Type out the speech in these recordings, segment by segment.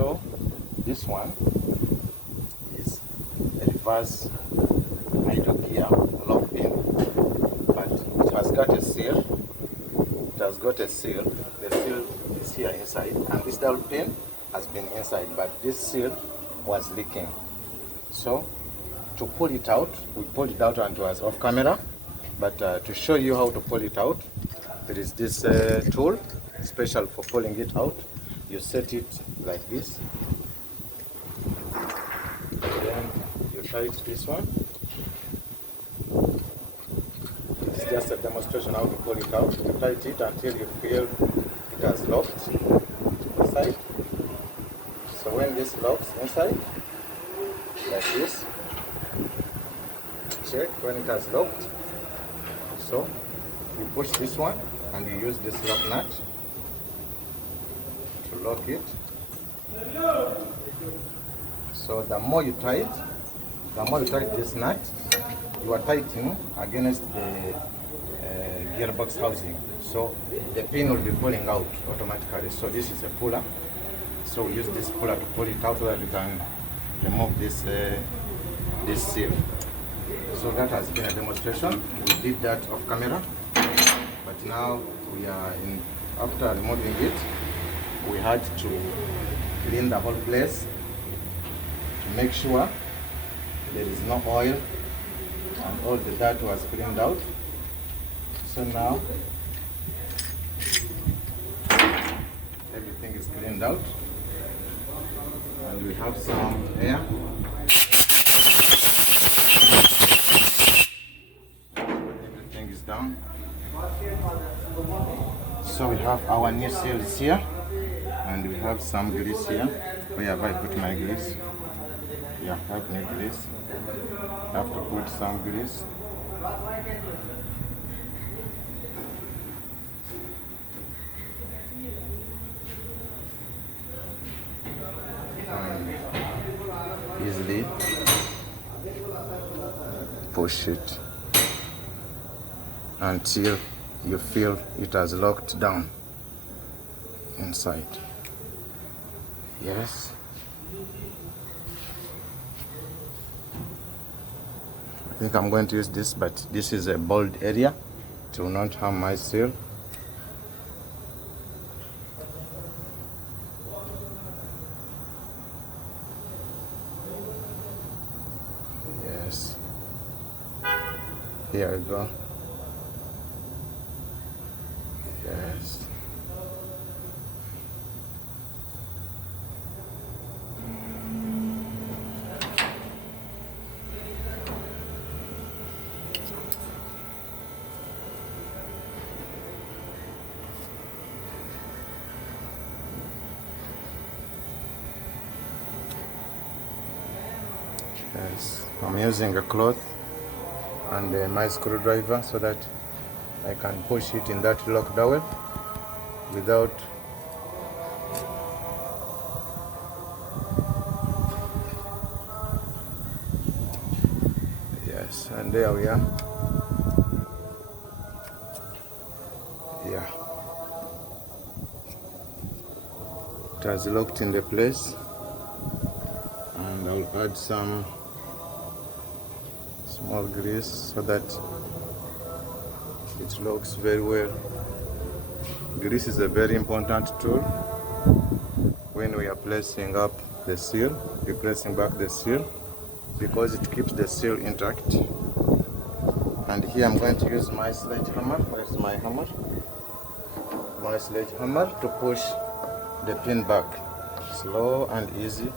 So this one is a reverse idle gear lock pin, but it has got a seal. It has got a seal. The seal is here inside, and this dowel pin has been inside, but this seal was leaking. So to pull it out, we pulled it out and it was off camera, but to show you how to pull it out, there is this tool special for pulling it out. You set it like this, then you tight this one. It's just a demonstration how to pull it out. You tight it until you feel it has locked inside. So when this locks inside, like this, check when it has locked. So you push this one and you use this lock nut to lock it. So the more you tight this nut, you are tightening against the gearbox housing. So the pin will be pulling out automatically. So this is a puller. So we use this puller to pull it out so that we can remove this seal. So that has been a demonstration. We did that off camera, but now we are in. After removing it, we had to clean the whole place to make sure there is no oil and all the dirt was cleaned out. So now everything is cleaned out, and we have some air. Everything is down. So we have our new seals here, and we have some grease here. Where have I put my grease? Yeah, I have new grease. I have to put some grease. And easily push it until you feel it has locked down inside. Yes. I think I'm going to use this, but this is a bold area. It will not harm my seal. Yes. Here we go. Yes. Yes, I'm using a cloth and my screwdriver so that I can push it in that lock dowel without yes, and there we are. Yeah, it has locked in the place, and I'll add some small grease so that it locks very well. Grease is a very important tool when we are placing up the seal, replacing back the seal, because it keeps the seal intact. And here I'm going to use my sledgehammer. Where's my hammer? My sledgehammer to push the pin back. Slow and easy.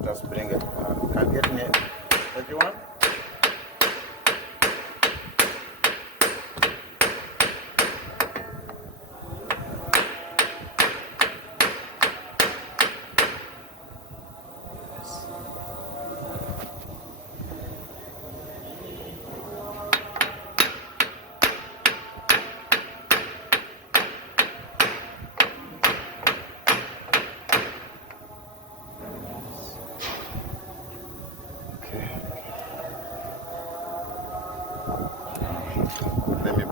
Let us bring it. Can get me everyone?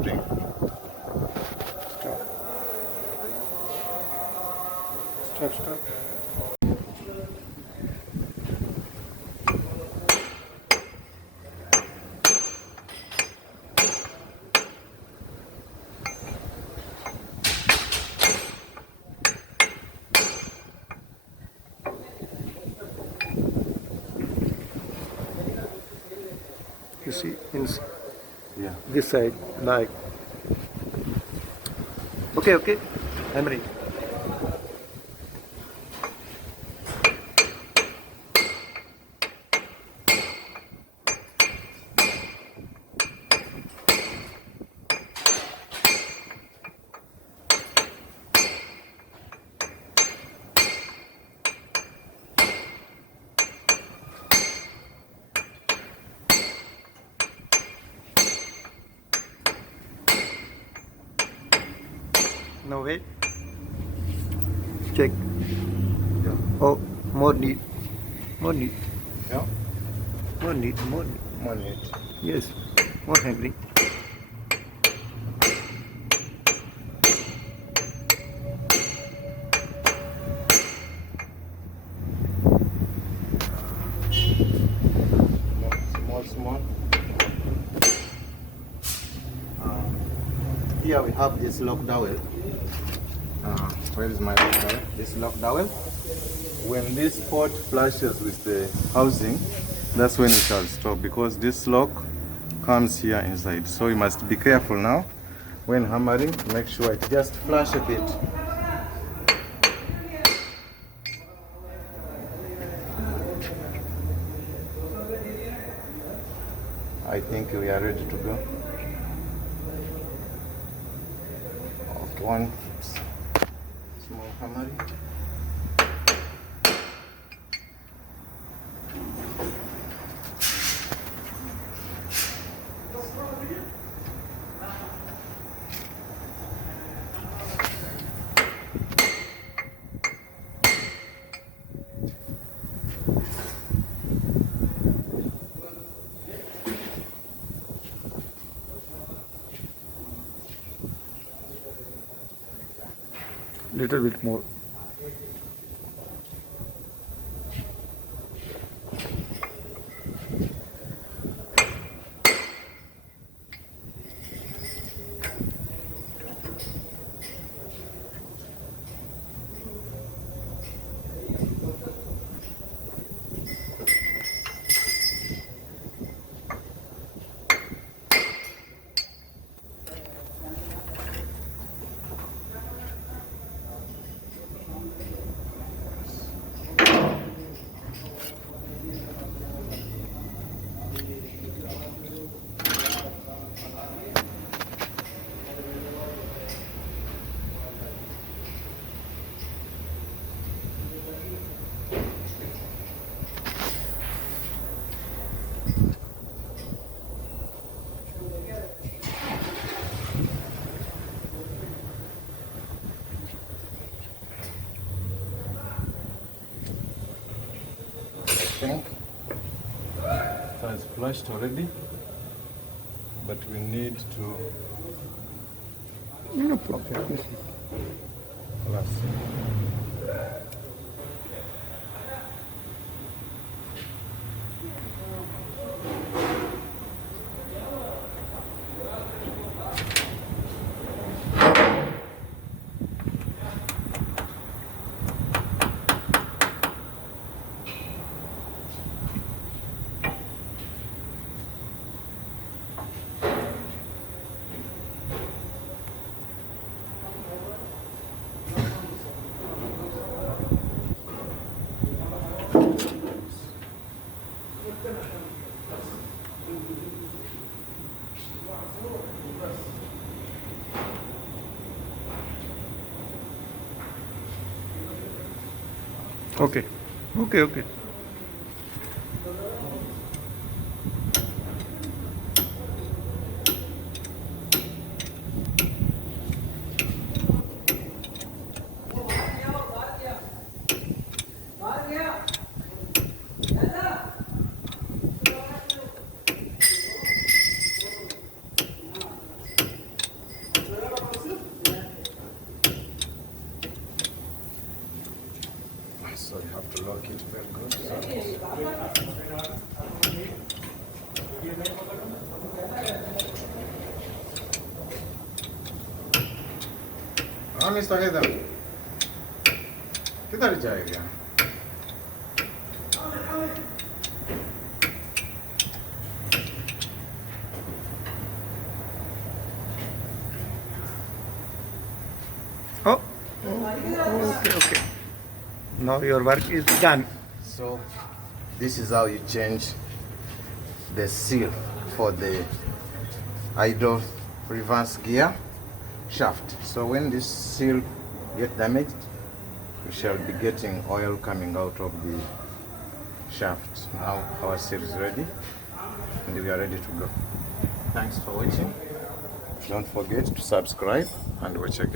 spring. Start. You see, in Yeah. this side, like. Okay, I'm ready. Now wait. Check. Yeah. Oh, more need. More need. Yeah. More need. More need. More neat. Yes. More hammering. Small. Here we have this lock dowel. Where is my lock dowel? This lock dowel. When this pot flashes with the housing, that's when it shall stop, because this lock comes here inside. So you must be careful now. When hammering, make sure it just flash a bit. I think we are ready to go. Okay, one small hammering. Little bit more. Think it has flashed already, but we need to No problem. plus. Okay. So you have to lock it very good. Mr. Heather, किधर जाएगा? Oh, okay. Now your work is done. So this is how you change the seal for the idle reverse gear shaft. So when this seal gets damaged, we shall be getting oil coming out of the shaft. Now our seal is ready and we are ready to go. Thanks for watching. Don't forget to subscribe and watch again.